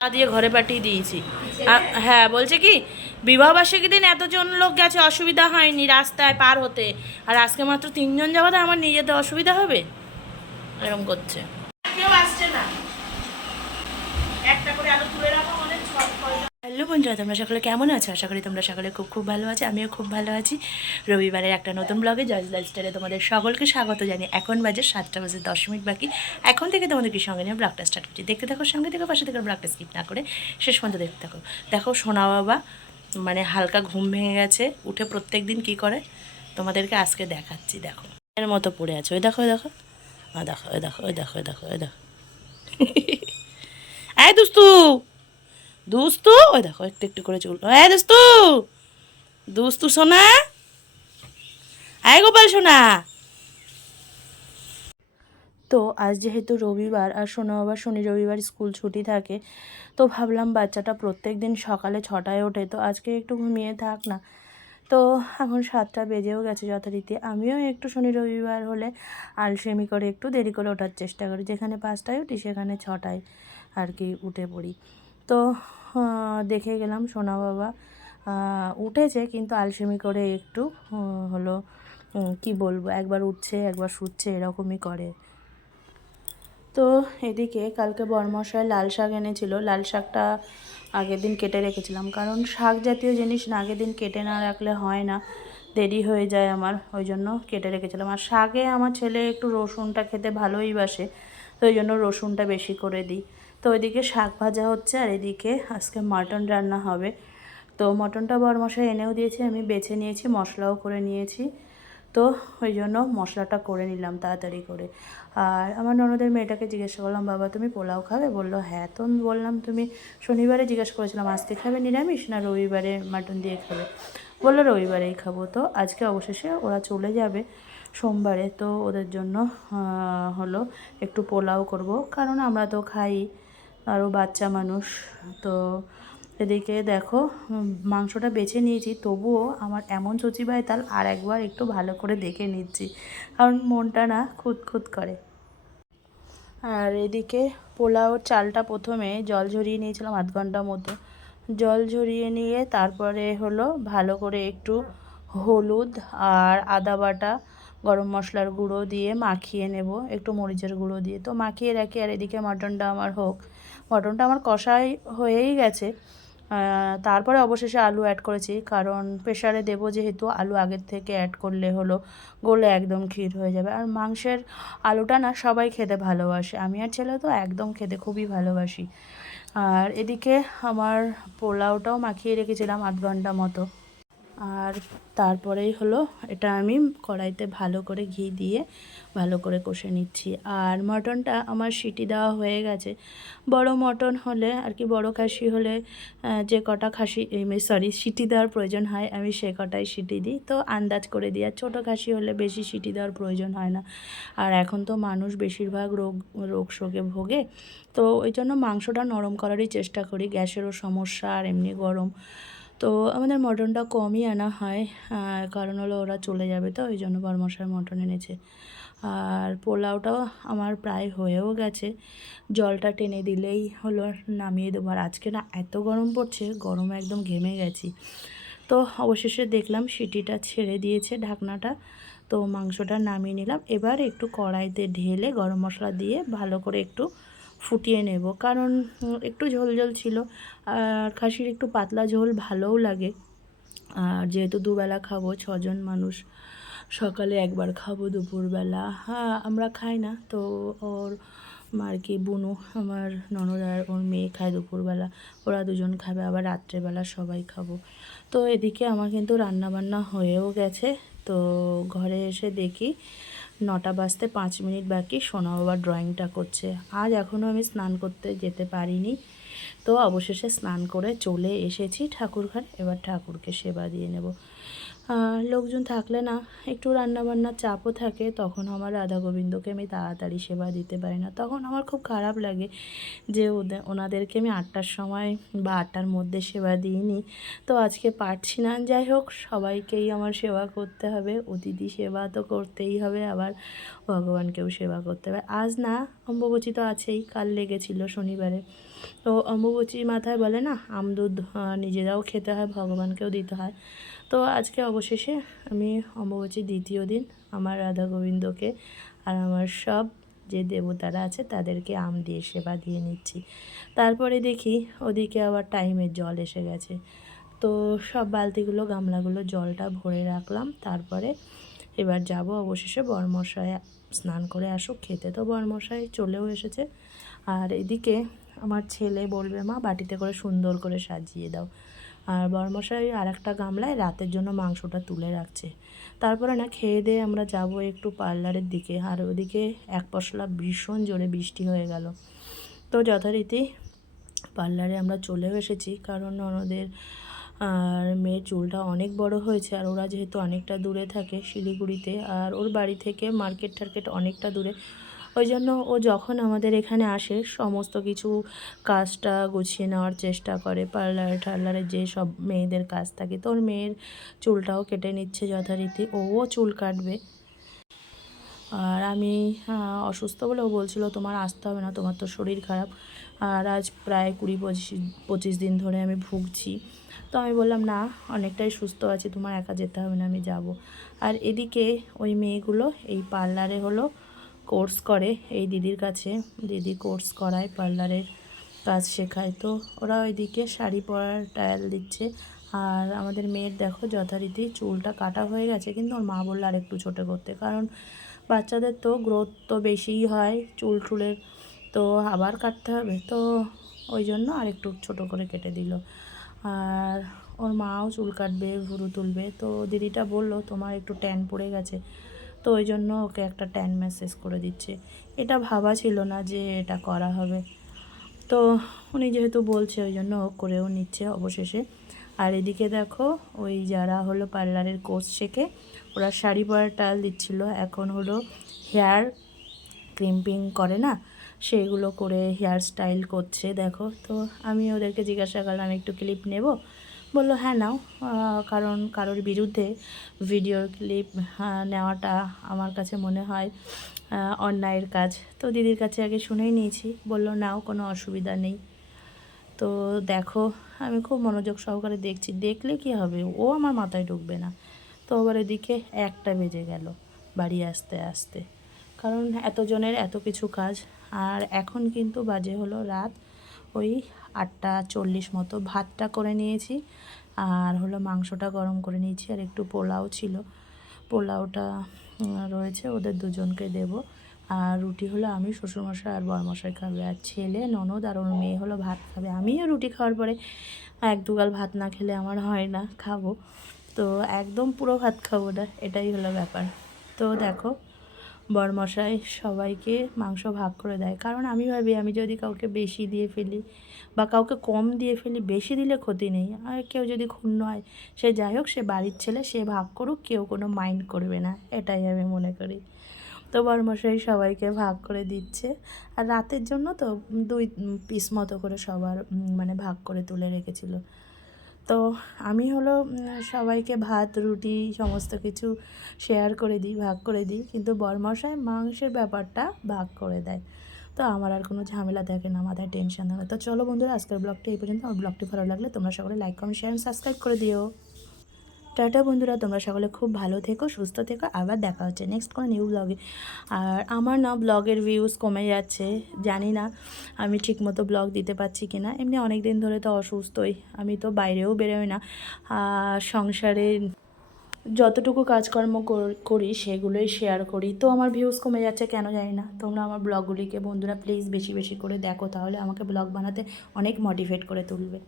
দিয়ে ঘরে পাঠিয়ে দিয়েছি। হ্যাঁ, বলছে কি বিবাহবার্ষিকীর দিন এতজন লোক গেছে, অসুবিধা হয়নি রাস্তায় পার হতে, আর আজকে মাত্র 3জন যাওয়াতে আমার নিয়ে যেতে অসুবিধা হবে, এরকম করছে। কেউ আসছে না, একটা করে আলু তুলে রাখো অনেক। হ্যালো বন্ধুরা, তোমরা সকলে কেমন আছো? আশা করি তোমরা সকলে খুব খুব ভালো আছো, আমিও খুব ভালো আছি। রবিবারের একটা নতুন ব্লগে জজ লাইফস্টাইলে তোমাদের সকলকে স্বাগত জানিয়ে এখন বাজে 7টা বাজে 10 মিনিট বাকি। এখন থেকে তোমাদেরকে সঙ্গে নিয়ে ব্লগটা স্টার্ট করছি। দেখতে থাকো, সঙ্গে থেকে পাশে থেকে ব্লগটা স্কিপ না করে শেষ পর্যন্ত দেখতে থাকো। দেখো সোনা বাবা মানে হালকা ঘুম ভেঙে গেছে, উঠে প্রত্যেক দিন কী করে তোমাদেরকে আজকে দেখাচ্ছি। দেখো এর মতো পড়ে আছে, ওই দেখো, ওই দেখো, ওই দেখো, ওই দেখো, ওই দেখো, ওই দেখো, ওই দেখো। এই দুস্তু, দুস্তু, ওই দেখো একটু একটু করে চুল। হ্যাঁ দুস্তু, দুস্তু সোনা, আয় গোপাল সোনা। তো আজ যেহেতু রবিবার আর সোনা বাবার শনি রবিবার স্কুল ছুটি থাকে, তো ভাবলাম বাচ্চাটা প্রত্যেক দিন সকালে 6টায় ওঠে, তো আজকে একটু ঘুমিয়ে থাক না। তো এখন 7টা বেজেও গেছে যথারীতি। আমিও একটু শনি রবিবার হলে আলসেমি করে একটু দেরি করে ওঠার চেষ্টা করি, যেখানে 5টায় উঠি সেখানে 6টায় আর কি উঠে পড়ি। তো দেখে গেলাম সোনা বাবা উঠেছে, কিন্তু আলসেমি করে একটু হলো কি বলবো, একবার উঠছে একবার শুচ্ছে এরকমই করে। তো এদিকে কালকে বরমশাই লাল শাক এনেছিল, লাল শাকটা আগের দিন কেটে রেখেছিলাম, কারণ শাক জাতীয় জিনিস না আগের দিন কেটে না রাখলে হয় না, দেরি হয়ে যায় আমার, ওই জন্য কেটে রেখেছিলাম। আর শাকে আমার ছেলে একটু রসুনটা খেতে ভালোই বাসে, তো ওই জন্য রসুনটা বেশি করে দিই। তো ওইদিকে শাক ভাজা হচ্ছে, আর এদিকে আজকে মাটন রান্না হবে। তো মটনটা বরমশাই এনেও দিয়েছে, আমি বেছে নিয়েছি, মশলাও করে নিয়েছি। তো ওই জন্য মশলাটা করে নিলাম তাড়াতাড়ি করে। আর আমার ননদের মেয়েটাকে জিজ্ঞাসা করলাম, বাবা তুমি পোলাও খাবে? বললো হ্যাঁ। তো আমি বললাম তুমি শনিবারে জিজ্ঞাসা করেছিলাম আজকে খাবে নিরামিষ না রবিবারে মাটন দিয়ে খাবে? বললো রবিবারেই খাবো। তো আজকে অবশেষে ওরা চলে যাবে সোমবারে, তো ওদের জন্য হলো একটু পোলাও করব, কারণ আমরা তো খাই, আরও বাচ্চা মানুষ। তো এদিকে দেখো মাংসটা বেছে নিয়েছি, তবুও আমার এমন চচিবায় তাল আর একবার একটু ভালো করে দেখে নিচ্ছি, কারণ মনটা না খুঁতখুত করে। আর এদিকে পোলাও চালটা প্রথমে জল ঝরিয়ে নিয়েছিলাম 0.5 ঘন্টা মতো। জল ঝরিয়ে নিয়ে তারপরে হলো ভালো করে একটু হলুদ আর আদা বাটা, গরম মশলার গুঁড়ো দিয়ে মাখিয়ে নেব, একটু মরিচের গুঁড়ো দিয়ে। তো মাখিয়ে রাখি, আর এদিকে মটনটা আমার হোক। মটনটা আমার কষাই হয়েই গেছে। তারপরে অবশেষে আলু অ্যাড করেছি, কারণ প্রেশারে দেবো যেহেতু, আলু আগের থেকে অ্যাড করলে হলো গলে একদম ক্ষীর হয়ে যাবে। আর মাংসের আলুটা না সবাই খেতে ভালোবাসে, আমি আর ছেলে তো একদম খেতে খুবই ভালোবাসি। আর এদিকে আমার পোলাওটাও মাখিয়ে রেখেছিলাম 0.5 ঘন্টা মতো। আর তারপরেই হলো এটা আমি কড়াইতে ভালো করে ঘি দিয়ে ভালো করে কষে নিচ্ছি। আর মটনটা আমার সিটি দেওয়া হয়ে গেছে। বড় মটন হলে আর কি, বড় খাসি হলে যে কটা খাসি সিটি দেওয়ার প্রয়োজন হয় আমি সে কটাই সিটি দিই, তো আন্দাজ করে দিই। আর ছোটো খাসি হলে বেশি সিটি দেওয়ার প্রয়োজন হয় না। আর এখন তো মানুষ বেশিরভাগ রোগ শোকে ভোগে, তো ওই জন্য মাংসটা নরম করারই চেষ্টা করি, গ্যাসেরও সমস্যা আর এমনি গরম। তো আমাদের মটনটা কমই আনা হয়, কারণ হলো ওরা চলে যাবে, তো ওই জন্য বরমশাই মটন এনেছে। আর পোলাওটাও আমার প্রায় হয়েও গেছে, জলটা টেনে দিলেই হলো নামিয়ে দেবো। আর আজকে না এত গরম পড়ছে, গরমে একদম ঘেমে গেছি। তো অবশেষে দেখলাম সিটিটা ছেড়ে দিয়েছে ঢাকনাটা, তো মাংসটা নামিয়ে নিলাম। এবার একটু কড়াইতে ঢেলে গরম মশলা দিয়ে ভালো করে একটু ফুটিয়ে নেব, কারণ একটু ঝোল ঝোল ছিল, আর খাসির একটু পাতলা ঝোল ভালোও লাগে। আর যেহেতু দুবেলা খাবো, 6জন মানুষ, সকালে একবার খাবো, দুপুরবেলা হ্যাঁ আমরা খাই না, তো ওর আর কি বুনু আমার ননদ আর ওর মেয়ে খায় দুপুরবেলা, ওরা দুজন খাবে, আবার রাত্রেবেলা সবাই খাবো। তো এদিকে আমার কিন্তু রান্নাবান্না হয়েও গেছে। তো ঘরে এসে দেখি 9টা বাজতে 5 মিনিট বাকি, সোনা বাবা ড্রয়িংটা করছে। আজ এখনও আমি স্নান করতে যেতে পারিনি, তো অবশেষে স্নান করে চলে এসেছি ঠাকুর ঘরে, এবার ঠাকুরকে সেবা দিয়ে নেব। লোকজন থাকলে না একটু রান্নাবান্নার চাপও থাকে, তখন আমার রাধা গোবিন্দকে আমি তাড়াতাড়ি সেবা দিতে পারি না, তখন আমার খুব খারাপ লাগে যে ওনাদেরকে আমি 8টার সময় বা 8টার মধ্যে সেবা দিইনি। তো আজকে পারছি না, যাই হোক সবাইকেই আমার সেবা করতে হবে, অতিথি সেবা তো করতেই হবে, আবার ভগবানকেও সেবা করতে হবে। আজ না অম্বুবাচী তো আছেই, কাল লেগেছিল শনিবারে, তো অম্বুবচী মাথায় বলে না আম দুধ নিজেরাও খেতে হয়, ভগবানকেও দিতে হয়। তো আজকে অবশেষে আমি অম্বুবচীর দ্বিতীয় দিন আমার রাধা গোবিন্দকে আর আমার সব যে দেবতারা আছে তাদেরকে আম দিয়ে সেবা দিয়ে নিচ্ছি। তারপরে দেখি ওদিকে আবার টাইমের জল এসে গেছে। তো সব বালতিগুলো গামলাগুলো জলটা ভরে রাখলাম। তারপরে এবার যাব অবশেষে বরমশাই স্নান করে আসুক খেতে। তো বরমশাই চলেও এসেছে। আর এদিকে আমার ছেলে বলবে মা বাটিতে করে সুন্দর করে সাজিয়ে দাও। আর বরমশাই আর একটা গামলায় রাতের জন্য মাংসটা তুলে রাখছে। তারপরে না খেয়ে দিয়ে আমরা যাব একটু পার্লারের দিকে। আর ওদিকে এক পশলা ভীষণ জোরে বৃষ্টি হয়ে গেল। তো যথারীতি পার্লারে আমরা চলেও এসেছি, কারণ ওদের আর মেয়ের চুলটা অনেক বড় হয়েছে। আর ওরা যেহেতু অনেকটা দূরে থাকে শিলিগুড়িতে, আর ওর বাড়ি থেকে মার্কেট টার্কেট অনেকটা দূরে, ওই জন্য ও যখন আমাদের এখানে আসে সমস্ত কিছু কাজটা গুছিয়ে নেওয়ার চেষ্টা করে। টার্লারে যে সব মেয়েদের কাজ থাকে, তো ওর মেয়ের চুলটাও কেটে নিচ্ছে যথারীতি, ও চুল কাটবে। আর আমি অসুস্থ বলে ও বলছিল তোমার আসতে হবে না, তোমার তো শরীর খারাপ। আর আজ প্রায় 20-25 দিন ধরে আমি ভুগছি। তো আমি বললাম না, অনেকটাই সুস্থ আছি, তোমার একা যেতে হবে না, আমি যাব। আর এদিকে ওই মেয়েগুলো এই পার্লারে হলো কোর্স করে এই দিদির কাছে। দিদি কোর্স করায়, পার্লারের কাজ শেখায়। তো ওরা ওইদিকে শাড়ি পরার ট্রায়াল দিচ্ছে। আর আমাদের মেয়ের দেখো যথারীতি চুলটা কাটা হয়ে গেছে, কিন্তু ওর মা বললো আর একটু ছোটো করতে, কারণ বাচ্চাদের তো গ্রোথ তো বেশিই হয় চুল টুলের, তো আবার কাটতে হবে। তো ওই জন্য আর একটু ছোটো করে কেটে দিল। আর ওর মাও চুল কাটবে, ভুরু তুলবে। তো দিদিটা বলল তোমার একটু ট্যান পড়ে গেছে, তো ওই জন্য ওকে একটা ট্যান ম্যাসেজ করে দিচ্ছে। এটা ভাবা ছিল না যে এটা করা হবে, তো উনি যেহেতু বলছে ওই জন্য ও করেও নিচ্ছে অবশেষে। আর এদিকে দেখো ওই যারা হলো পার্লারের কোর্স শেখে ওরা শাড়ি পরার ট্রায়াল দিচ্ছিলো। এখন হলো হেয়ার ক্রিম্পিং করে না, সেগুলো করে হেয়ার স্টাইল করছে দেখো। তো আমি ওদেরকে জিজ্ঞাসা করলাম একটু ক্লিপ নেব, বললো হ্যাঁ নাও। কারণ কারোর বিরুদ্ধে ভিডিওর ক্লিপ নেওয়াটা আমার কাছে মনে হয় অন্যায়ের কাজ। তো দিদির কাছে আগে শুনেই নিয়েছি, বললো নাও, কোনো অসুবিধা নেই। তো দেখো আমি খুব মনোযোগ সহকারে দেখছি, দেখলে কি হবে, ও আমার মাথায় ঢুকবে না। তো আবার এদিকে 1টা বেজে গেল বাড়ি আসতে আসতে, কারণ এতজনের এত কিছু কাজ। আর এখন কিন্তু বাজে হলো রাত ওই 8:40 মতো। ভাতটা করে নিয়েছি, আর হলো মাংসটা গরম করে নিয়েছি, আর একটু পোলাও ছিল, পোলাওটা রয়েছে, ওদের দুজনকে দেব। আর রুটি হলো আমি, শ্বশুরমশাই আর বরমশাই খাবে, আর ছেলে ননদ আর ওর মেয়ে হলো ভাত খাবে। আমিও রুটি খাওয়ার পরে 1-2 গাল ভাত না খেলে আমার হয় না, খাবো। তো একদম পুরো ভাত খাবো না, এটাই হলো ব্যাপার। তো দেখো বরমশাই সবাইকে মাংস ভাগ করে দেয়, কারণ আমি ভাবি আমি যদি কাউকে বেশি দিয়ে ফেলি বা কাউকে কম দিয়ে ফেলি, বেশি দিলে ক্ষতি নেই। আর কেউ যদি ক্ষুণ্ণ হয় সে যাই হোক, সে বাড়ির ছেলে, সে ভাগ করুক, কেউ কোনো মাইন্ড করবে না, এটাই আমি মনে করি। তো বরমশাই সবাইকে ভাগ করে দিচ্ছে। আর রাতের জন্য তো 2 পিস মতো করে সবার মানে ভাগ করে তুলে রেখেছিল। তো আমি হলো সবাইকে ভাত রুটি সমস্ত কিছু শেয়ার করে দিই, ভাগ করে দিই, কিন্তু বরমশাই মাংসের ব্যাপারটা ভাগ করে দেয়। তো আমার আর কোনো ঝামেলা থাকে না, মাথায় টেনশন থাকে। তো চলো বন্ধুরা, আজকের ব্লগটা এই পর্যন্ত। আমার ব্লগটি ভালো লাগলে তোমরা সকলে লাইক কমেন্ট শেয়ার সাবস্ক্রাইব করে দিও। টাটা বন্ধুরা, তোমরা সকলে খুব ভালো থেকো, সুস্থ থেকো, আবার দেখা হচ্ছে নেক্সট কোনো নিউ ব্লগে। আর আমার না ব্লগের ভিউজ কমে যাচ্ছে, জানি না আমি ঠিকমতো ব্লগ দিতে পারছি কি না। এমনি অনেক দিন ধরে তো অসুস্থই, আমি তো বাইরেও বেরোই না। সংসারে যতটুকু কাজকর্ম করি সেগুলোই শেয়ার করি, তো আমার ভিউজ কমে যাচ্ছে কেন জানি না। তোমরা আমার ব্লগগুলিকে বন্ধুরা প্লিজ বেশি বেশি করে দেখো, তাহলে আমাকে ব্লগ বানাতে অনেক মোটিভেট করে তুলবে।